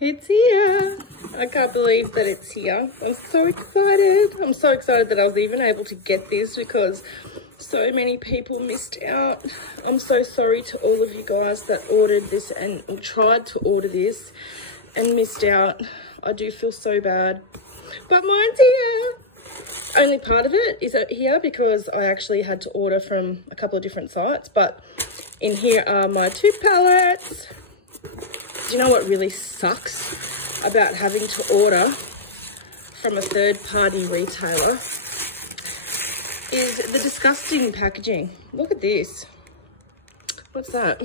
It's here. I can't believe that it's here. I'm so excited. I'm so excited that I was even able to get this because so many people missed out. I'm so sorry to all of you guys that ordered this and tried to order this and missed out. I do feel so bad. But mine's here. Only part of it is here because I actually had to order from a couple of different sites. But in here are my 2 palettes. Do you know what really sucks about having to order from a third-party retailer? Is the disgusting packaging. Look at this. What's that?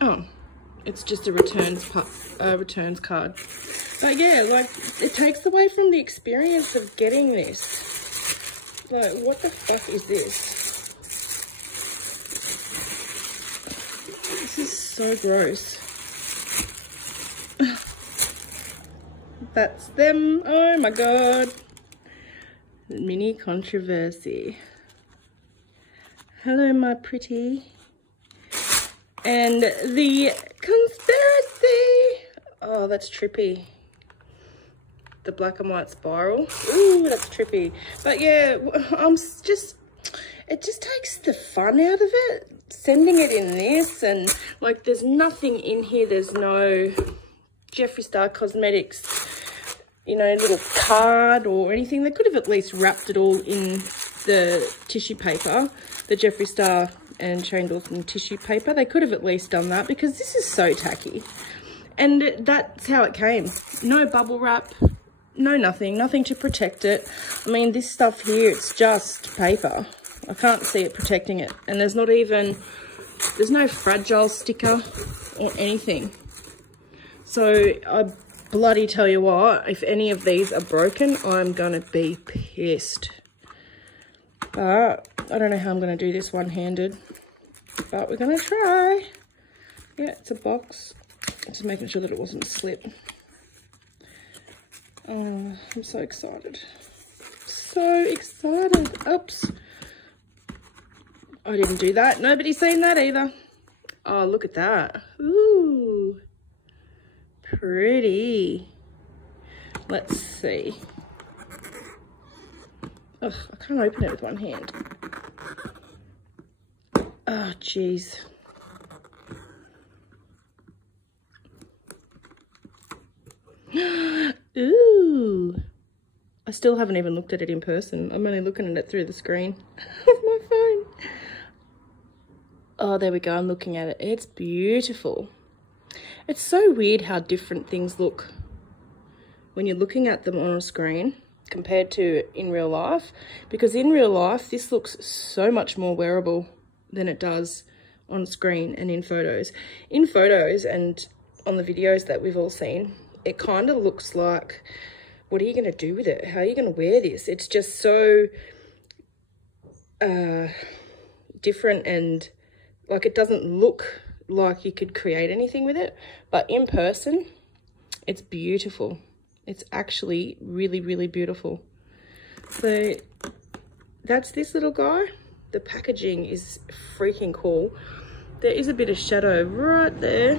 Oh, it's just a returns card. But yeah, like, it takes away from the experience of getting this. Like, what the fuck is this? This is so gross. That's them. Oh my god. Mini controversy. Hello, my pretty. And the conspiracy. Oh, that's trippy. The black and white spiral. Ooh, that's trippy. But yeah, it just takes the fun out of it. Sending it in this, and like, there's nothing in here. There's no Jeffree Star Cosmetics, you know, little card or anything. They could have at least wrapped it all in the tissue paper, the Jeffree Star and Dawson tissue paper. They could have at least done that because this is so tacky. And that's how it came. No bubble wrap, no nothing to protect it. I mean, this stuff here, it's just paper. I can't see it protecting it. And there's no fragile sticker or anything. So I bloody tell you what, if any of these are broken, I'm gonna be pissed. But I don't know how I'm gonna do this one-handed, but we're gonna try. Yeah, it's a box. Just making sure that it wasn't a slip. Oh, I'm so excited. So excited. Oops. I didn't do that. Nobody's seen that either. Oh, look at that. Ooh. Pretty. Let's see. Ugh, I can't open it with one hand. Oh, jeez. Ooh. I still haven't even looked at it in person. I'm only looking at it through the screen of my phone. Oh, there we go. I'm looking at it. It's beautiful. It's so weird how different things look when you're looking at them on a screen compared to in real life. Because in real life, this looks so much more wearable than it does on screen and in photos. In photos and on the videos that we've all seen, it kind of looks like, what are you going to do with it? How are you going to wear this? It's just so different, and like, it doesn't look like you could create anything with it. But in person, it's beautiful. It's actually really, really beautiful. So that's this little guy. The packaging is freaking cool. There is a bit of shadow right there.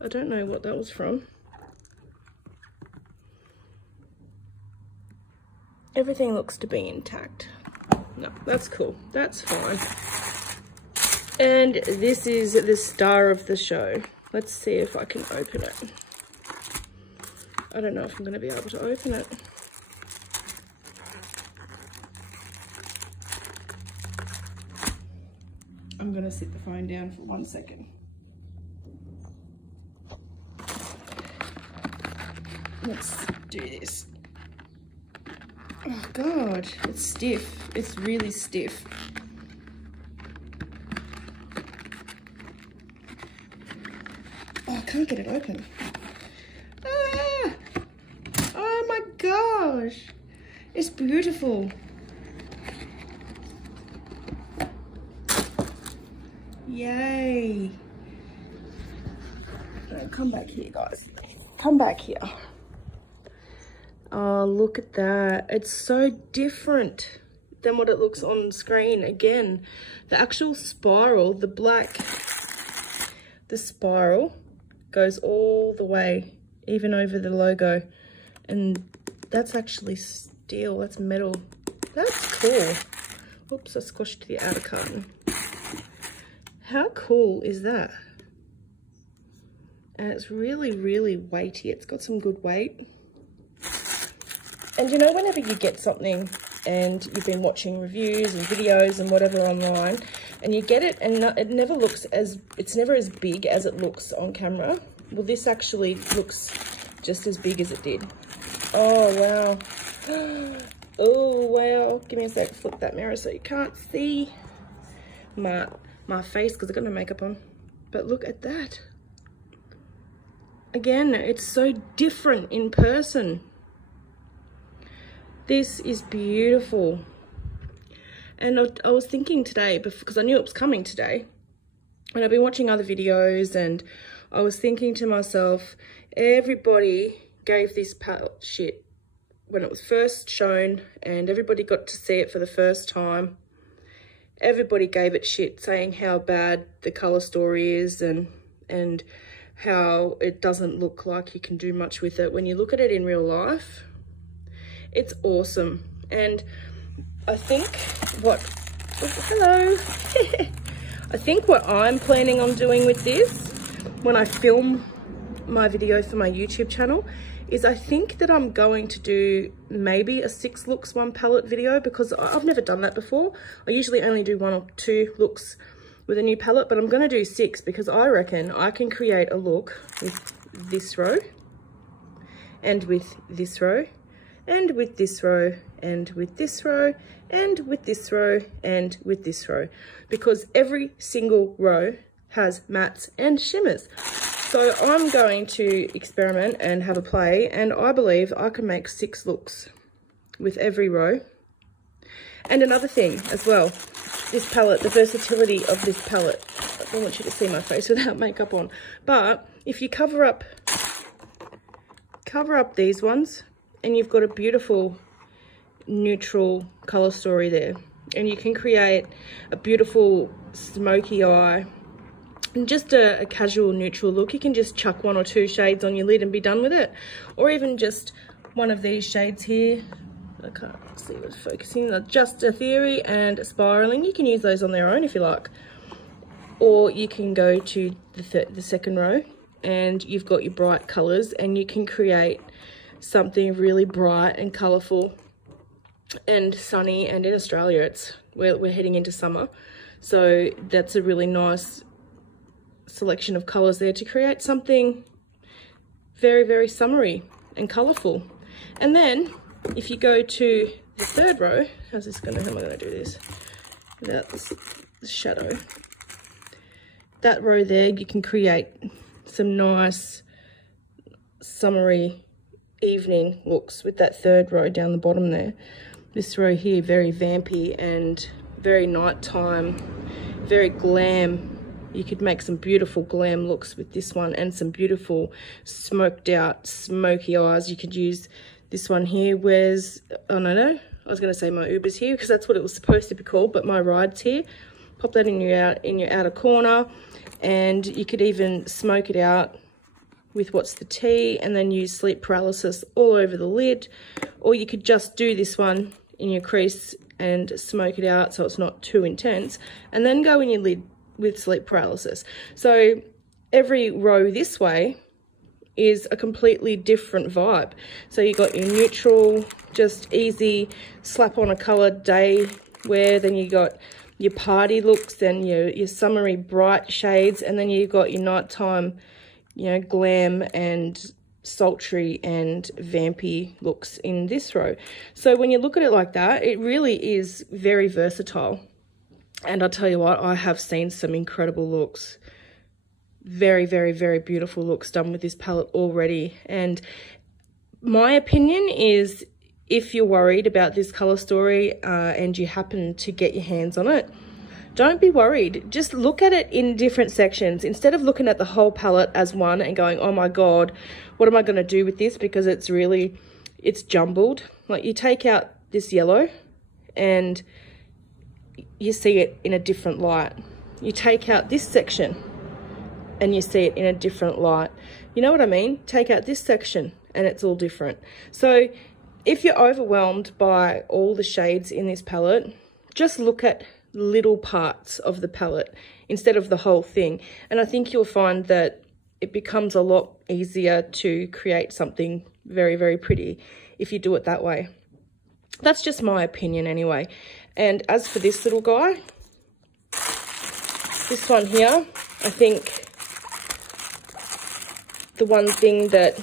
I don't know what that was from. Everything looks to be intact. No, that's cool. That's fine. And this is the star of the show. Let's see if I can open it. I don't know if I'm going to be able to open it. I'm going to sit the phone down for 1 second. Let's do this. Oh God, it's stiff. It's really stiff. Oh, I can't get it open. Ah! Oh my gosh. It's beautiful. Yay. No, come back here, guys. Come back here. Oh, look at that. It's so different than what it looks on screen. Again, the actual spiral, the black, the spiral goes all the way, even over the logo. And that's actually steel, that's metal. That's cool. Oops, I squashed the outer carton. How cool is that? And it's really, really weighty. It's got some good weight. And you know, whenever you get something and you've been watching reviews and videos and whatever online, and you get it and it never looks as, it's never as big as it looks on camera. Well, this actually looks just as big as it did. Oh, wow. Oh, wow. Give me a sec, flip that mirror so you can't see my face because I've got no makeup on. But look at that. Again, it's so different in person. This is beautiful. And I was thinking today, because I knew it was coming today, and I've been watching other videos, and I was thinking to myself, everybody gave this palette shit when it was first shown, and everybody got to see it for the first time. Everybody gave it shit, saying how bad the color story is and how it doesn't look like you can do much with it. When you look at it in real life, it's awesome. And I think what, hello, I think what I'm planning on doing with this when I film my video for my YouTube channel is I think that I'm going to do maybe a 6 looks 1 palette video, because I've never done that before. I usually only do 1 or 2 looks with a new palette, but I'm going to do 6 because I reckon I can create a look with this row and with this row and with this row and with this row and with this row and with this row, because every single row has mattes and shimmers. So I'm going to experiment and have a play, and I believe I can make 6 looks with every row. And another thing as well, this palette, the versatility of this palette. I don't want you to see my face without makeup on, but if you cover up these ones, and you've got a beautiful neutral color story there, and you can create a beautiful smoky eye and just a casual neutral look. You can just chuck 1 or 2 shades on your lid and be done with it, or even just one of these shades here. I can't see what's focusing. Just a theory and a spiraling. You can use those on their own if you like, or you can go to the second row and you've got your bright colors, and you can create something really bright and colorful and sunny. And in Australia, we're heading into summer, so that's a really nice selection of colors there to create something very, very summery and colorful. And then if you go to the third row, how am I gonna do this without the shadow? That row there, you can create some nice summery evening looks with that third row down the bottom there. This row here, very vampy and very nighttime, very glam. You could make some beautiful glam looks with this one, and some beautiful smoked out smoky eyes. You could use this one here. Where's, oh no, I was going to say my Uber's here, because that's what it was supposed to be called, but my ride's here. Pop that in your outer corner, and you could even smoke it out with what's the tea, and then use sleep paralysis all over the lid. Or you could just do this one in your crease and smoke it out so it's not too intense, and then go in your lid with sleep paralysis. So every row this way is a completely different vibe. So you got your neutral, just easy, slap on a colored day wear, then you got your party looks, then your summery bright shades, and then you got your nighttime, you know, glam and sultry and vampy looks in this row. So when you look at it like that, it really is very versatile. And I'll tell you what, I have seen some incredible looks. Very, very, very beautiful looks done with this palette already. And my opinion is, if you're worried about this color story and you happen to get your hands on it, don't be worried. Just look at it in different sections. Instead of looking at the whole palette as one and going, oh my God, what am I going to do with this? Because it's really, it's jumbled. Like, you take out this yellow and you see it in a different light. You take out this section and you see it in a different light. You know what I mean? Take out this section and it's all different. So if you're overwhelmed by all the shades in this palette, just look at little parts of the palette instead of the whole thing. And I think you'll find that it becomes a lot easier to create something very, very pretty if you do it that way. That's just my opinion anyway. And as for this little guy, this one here, I think the one thing that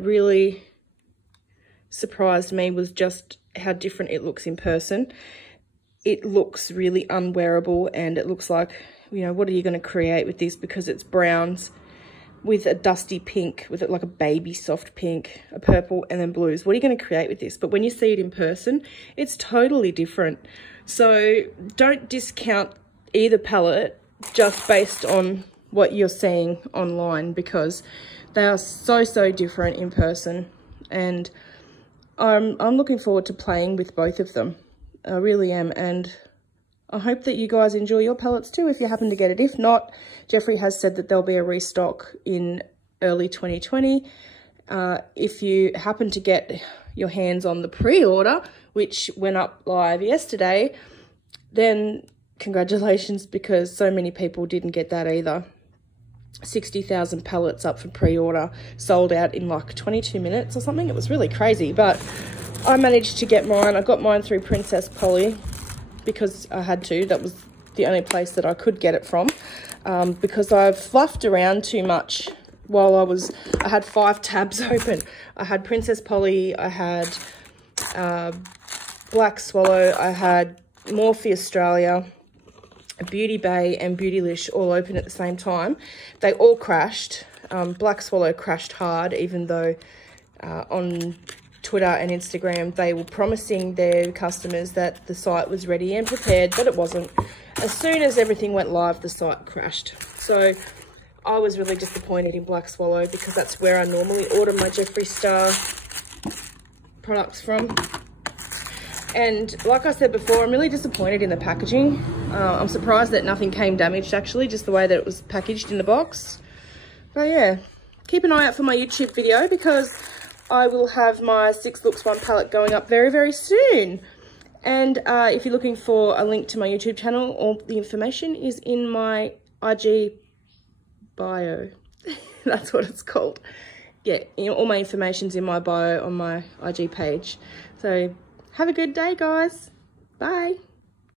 really surprised me was just how different it looks in person. It looks really unwearable, and it looks like, you know, what are you going to create with this? Because it's browns with a dusty pink, with it like a baby soft pink, a purple, and then blues. What are you going to create with this? But when you see it in person, it's totally different. So don't discount either palette just based on what you're seeing online, because they are so different in person. And I'm looking forward to playing with both of them. I really am, and I hope that you guys enjoy your palettes too if you happen to get it. If not, Jeffree has said that there'll be a restock in early 2020. If you happen to get your hands on the pre-order, which went up live yesterday, then congratulations, because so many people didn't get that either. 60,000 palettes up for pre-order, sold out in like 22 minutes or something. It was really crazy, but I managed to get mine. I got mine through Princess Polly because I had to. That was the only place that I could get it from, because I've fluffed around too much while I had 5 tabs open. I had Princess Polly, I had Black Swallow, I had Morphe Australia, Beauty Bay and Beautylish all open at the same time. They all crashed. Black Swallow crashed hard, even though on Twitter and Instagram they were promising their customers that the site was ready and prepared, but it wasn't. As soon as everything went live, the site crashed. So I was really disappointed in Black Swallow, because that's where I normally order my Jeffree Star products from. And like I said before, I'm really disappointed in the packaging. I'm surprised that nothing came damaged, actually, just the way that it was packaged in the box. But yeah, keep an eye out for my YouTube video, because I will have my 6 looks 1 palette going up very soon. And if you're looking for a link to my YouTube channel, all the information is in my IG bio. That's what it's called. Yeah, you know, all my information's in my bio on my IG page. So have a good day, guys. Bye.